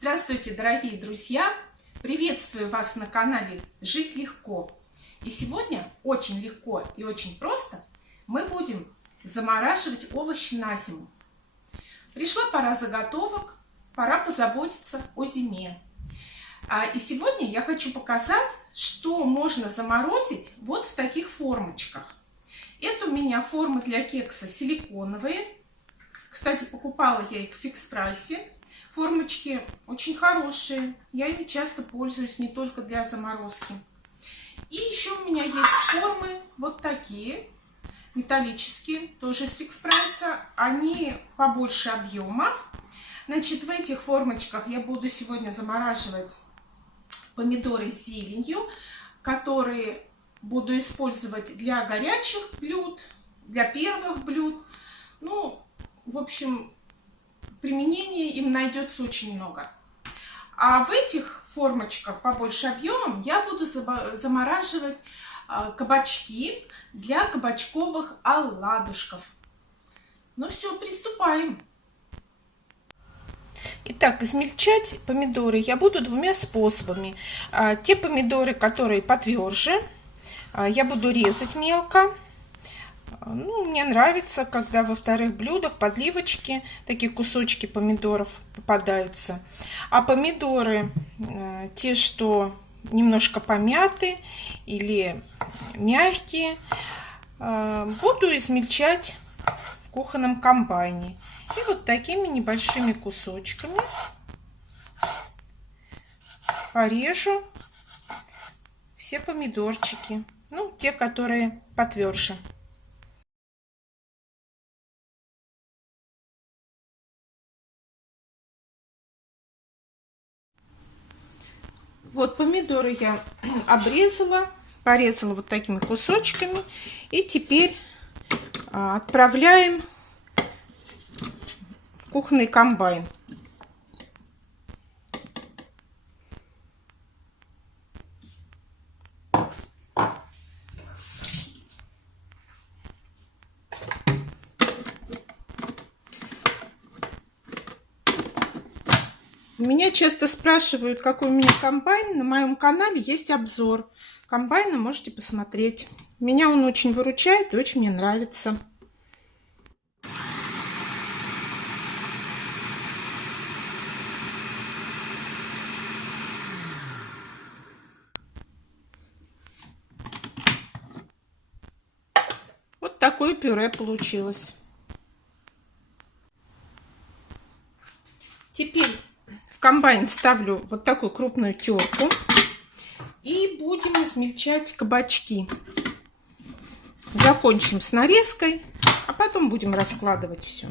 Здравствуйте, дорогие друзья! Приветствую вас на канале «Жить легко». И сегодня очень легко и очень просто мы будем замораживать овощи на зиму. Пришла пора заготовок, пора позаботиться о зиме. И сегодня я хочу показать, что можно заморозить вот в таких формочках. Это у меня формы для кекса силиконовые. Кстати, покупала я их в фикс-прайсе. Формочки очень хорошие. Я ими часто пользуюсь не только для заморозки. И еще у меня есть формы вот такие, металлические, тоже из фикс-прайса. Они побольше объема. Значит, в этих формочках я буду сегодня замораживать помидоры с зеленью, которые буду использовать для горячих блюд, для первых блюд. Ну, в общем, применения им найдется очень много. А в этих формочках побольше объемом я буду замораживать кабачки для кабачковых оладушков. Ну все, приступаем. Итак, измельчать помидоры я буду двумя способами. Те помидоры, которые потверже, я буду резать мелко. Ну, мне нравится, когда во вторых блюдах подливочки такие кусочки помидоров попадаются. А помидоры, те, что немножко помяты или мягкие, буду измельчать в кухонном комбайне. И вот такими небольшими кусочками порежу все помидорчики. Ну, те, которые потверже. Вот помидоры я обрезала, порезала вот такими кусочками. И теперь отправляем в кухонный комбайн. Меня часто спрашивают, какой у меня комбайн. На моем канале есть обзор комбайна, можете посмотреть. Меня он очень выручает и очень мне нравится. Вот такое пюре получилось. Теперь в комбайн ставлю вот такую крупную терку и будем измельчать кабачки. Закончим с нарезкой, а потом будем раскладывать все.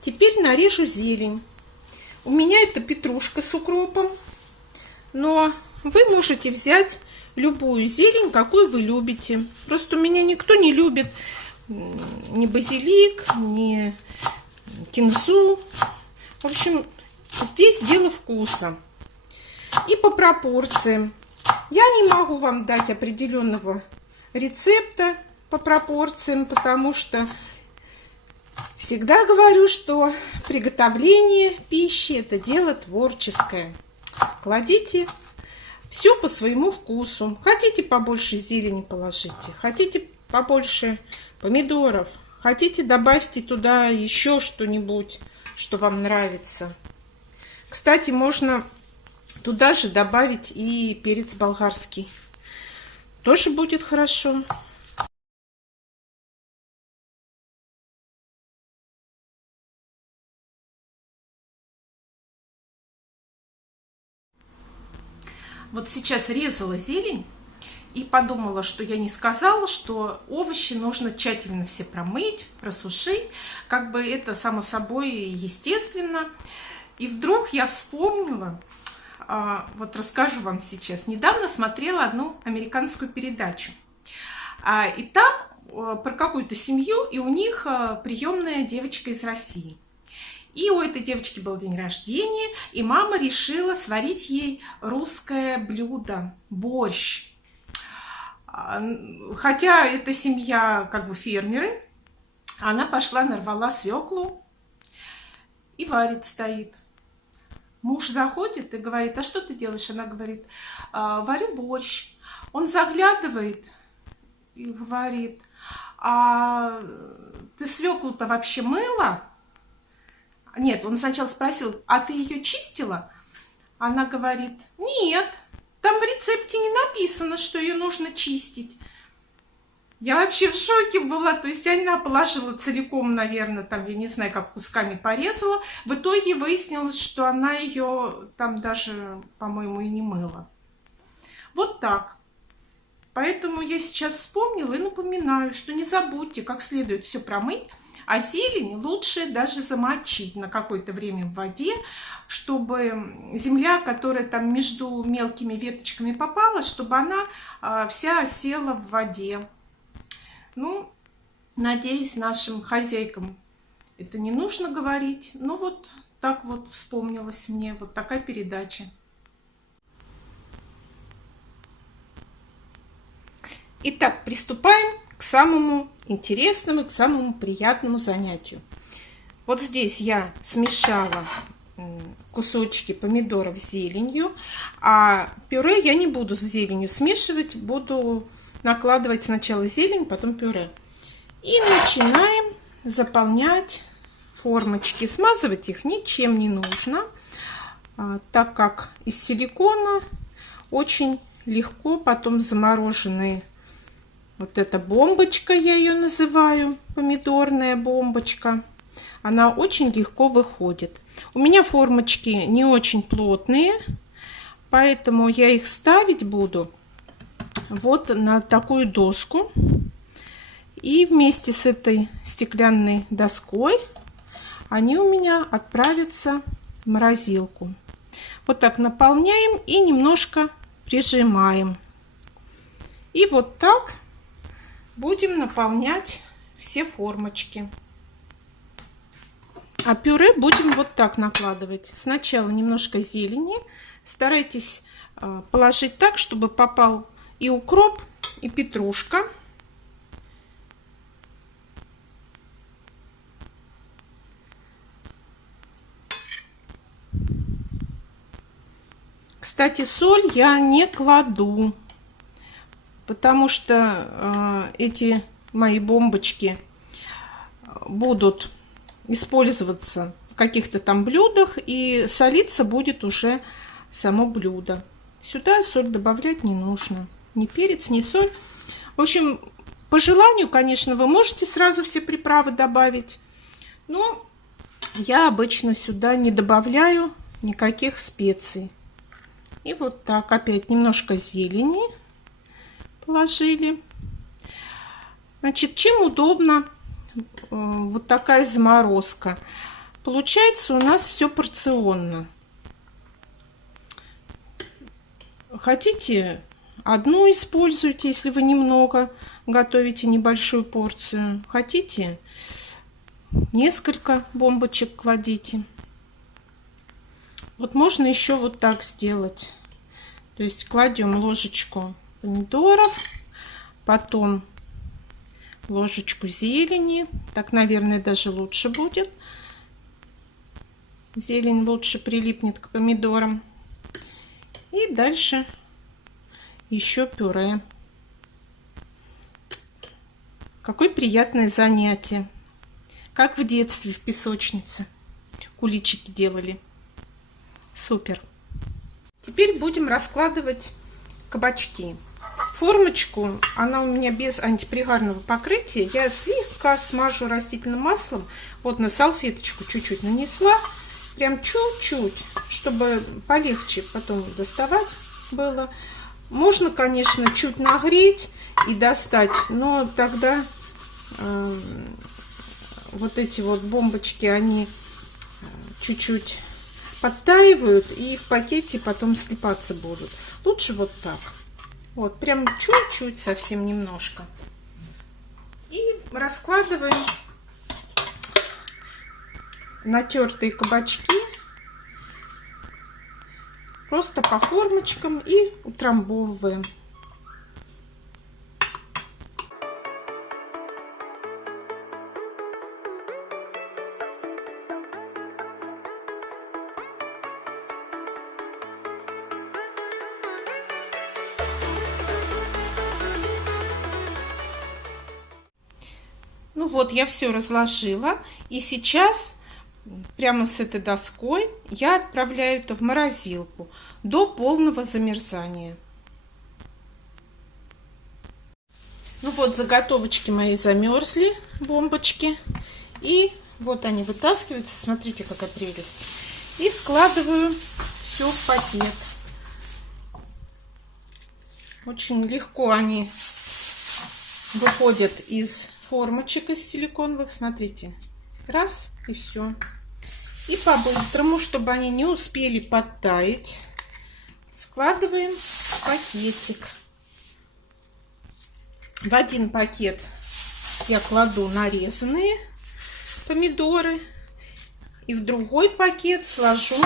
Теперь нарежу зелень. У меня это петрушка с укропом, но вы можете взять любую зелень, какую вы любите. Просто у меня никто не любит ни базилик, ни кинзу. В общем, здесь дело вкуса. И по пропорциям. Я не могу вам дать определенного рецепта по пропорциям, потому что всегда говорю, что приготовление пищи – это дело творческое. Кладите все по своему вкусу. Хотите побольше зелени положите, хотите побольше помидоров, хотите добавьте туда еще что-нибудь, что вам нравится. Кстати, можно туда же добавить и перец болгарский. Тоже будет хорошо. Вот сейчас резала зелень и подумала, что я не сказала, что овощи нужно тщательно все промыть, просушить. Как бы это само собой естественно. И вдруг я вспомнила, вот расскажу вам сейчас. Недавно смотрела одну американскую передачу. И там про какую-то семью, и у них приемная девочка из России. И у этой девочки был день рождения, и мама решила сварить ей русское блюдо – борщ. Хотя эта семья как бы фермеры, она пошла, нарвала свеклу и варит, стоит. Муж заходит и говорит: а что ты делаешь? Она говорит: варю борщ. Он заглядывает и говорит: а ты свеклу-то вообще мыла? Нет, он сначала спросил: а ты ее чистила? Она говорит: нет, там в рецепте не написано, что ее нужно чистить. Я вообще в шоке была. То есть она положила целиком, наверное, там, я не знаю, как кусками порезала. В итоге выяснилось, что она ее там даже, по-моему, и не мыла. Вот так. Поэтому я сейчас вспомнила и напоминаю, что не забудьте как следует все промыть. А зелень лучше даже замочить на какое-то время в воде, чтобы земля, которая там между мелкими веточками попала, чтобы она вся осела в воде. Ну, надеюсь, нашим хозяйкам это не нужно говорить. Ну, вот так вот вспомнилась мне вот такая передача. Итак, приступаем к самому интересному, к самому приятному занятию. Вот здесь я смешала кусочки помидоров с зеленью, а пюре я не буду с зеленью смешивать, буду накладывать сначала зелень, потом пюре. И начинаем заполнять формочки. Смазывать их ничем не нужно, так как из силикона очень легко потом замороженные. Вот эта бомбочка, я ее называю, помидорная бомбочка, она очень легко выходит. У меня формочки не очень плотные, поэтому я их ставить буду вот на такую доску. И вместе с этой стеклянной доской они у меня отправятся в морозилку. Вот так наполняем и немножко прижимаем. И вот так будем наполнять все формочки. А пюре будем вот так накладывать. Сначала немножко зелени. Старайтесь положить так, чтобы попал и укроп, и петрушка. Кстати, соль я не кладу, потому что эти мои бомбочки будут использоваться в каких-то там блюдах, и солиться будет уже само блюдо. Сюда соль добавлять не нужно. Ни перец, ни соль. В общем, по желанию, конечно, вы можете сразу все приправы добавить, но я обычно сюда не добавляю никаких специй. И вот так опять немножко зелени положили. Значит, чем удобна вот такая заморозка? Получается у нас все порционно. Хотите, одну используйте, если вы немного готовите, небольшую порцию. Хотите, несколько бомбочек кладите. Вот можно еще вот так сделать. То есть кладем ложечку помидоров, потом ложечку зелени. Так, наверное, даже лучше будет. Зелень лучше прилипнет к помидорам. И дальше еще пюре. Какое приятное занятие. Как в детстве в песочнице. Куличики делали. Супер. Теперь будем раскладывать кабачки. Формочку, она у меня без антипригарного покрытия. Я слегка смажу растительным маслом. Вот на салфеточку чуть-чуть нанесла. Прям чуть-чуть, чтобы полегче потом доставать было. Можно, конечно, чуть нагреть и достать, но тогда вот эти вот бомбочки, они чуть-чуть подтаивают и в пакете потом слипаться будут. Лучше вот так. Вот, прям чуть-чуть, совсем немножко. И раскладываем натертые кабачки просто по формочкам и утрамбовываем. Ну вот, я все разложила, и сейчас прямо с этой доской я отправляю это в морозилку до полного замерзания. Ну вот, заготовочки мои замерзли, бомбочки, и вот они вытаскиваются, смотрите, какая прелесть. И складываю все в пакет. Очень легко они выходят из формочек из силиконовых, смотрите, раз и все. И по-быстрому, чтобы они не успели подтаять, складываем в пакетик. В один пакет я кладу нарезанные помидоры, и в другой пакет сложу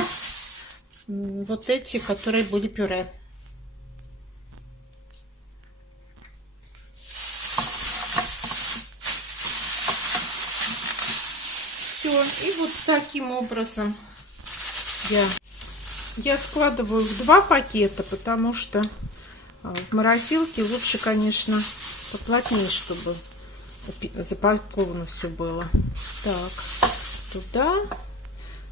вот эти, которые были пюре. И вот таким образом я складываю в два пакета, потому что в морозилке лучше, конечно, поплотнее, чтобы запаковано все было. Так, туда.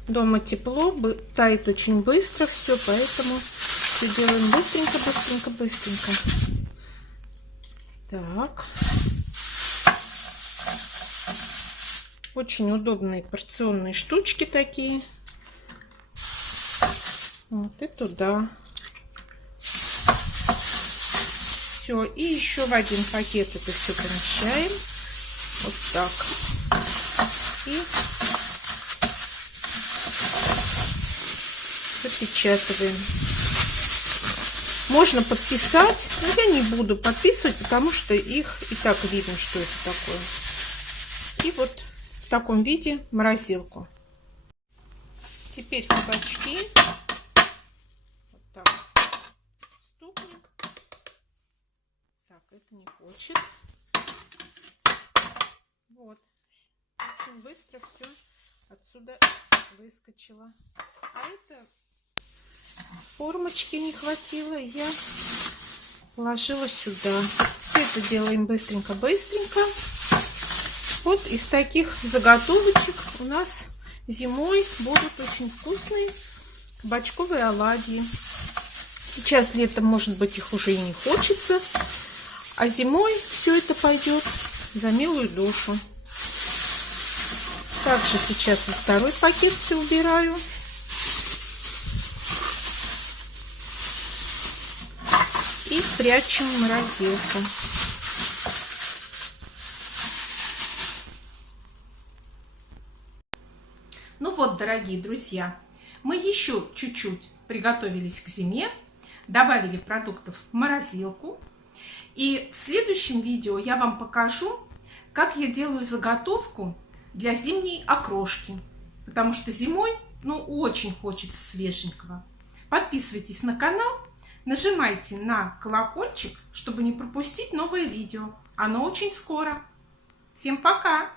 Дома тепло, тает очень быстро все, поэтому все делаем быстренько, быстренько, быстренько. Так. Очень удобные порционные штучки такие. Вот и туда. Все. И еще в один пакет это все помещаем. Вот так. И запечатываем. Можно подписать, но я не буду подписывать, потому что их и так видно, что это такое. И вот в таком виде в морозилку. Теперь кабачки. Вот так. Стукнем. Так, это не хочет. Вот. Очень быстро все отсюда выскочило. А это формочки не хватило, и я положила сюда. Все это делаем быстренько-быстренько. Вот из таких заготовочек у нас зимой будут очень вкусные кабачковые оладьи. Сейчас летом, может быть, их уже и не хочется, а зимой все это пойдет за милую душу. Также сейчас во второй пакет все убираю. И прячем в морозилку. Ну вот, дорогие друзья, мы еще чуть-чуть приготовились к зиме, добавили продуктов в морозилку. И в следующем видео я вам покажу, как я делаю заготовку для зимней окрошки. Потому что зимой, очень хочется свеженького. Подписывайтесь на канал, нажимайте на колокольчик, чтобы не пропустить новое видео. Оно очень скоро. Всем пока!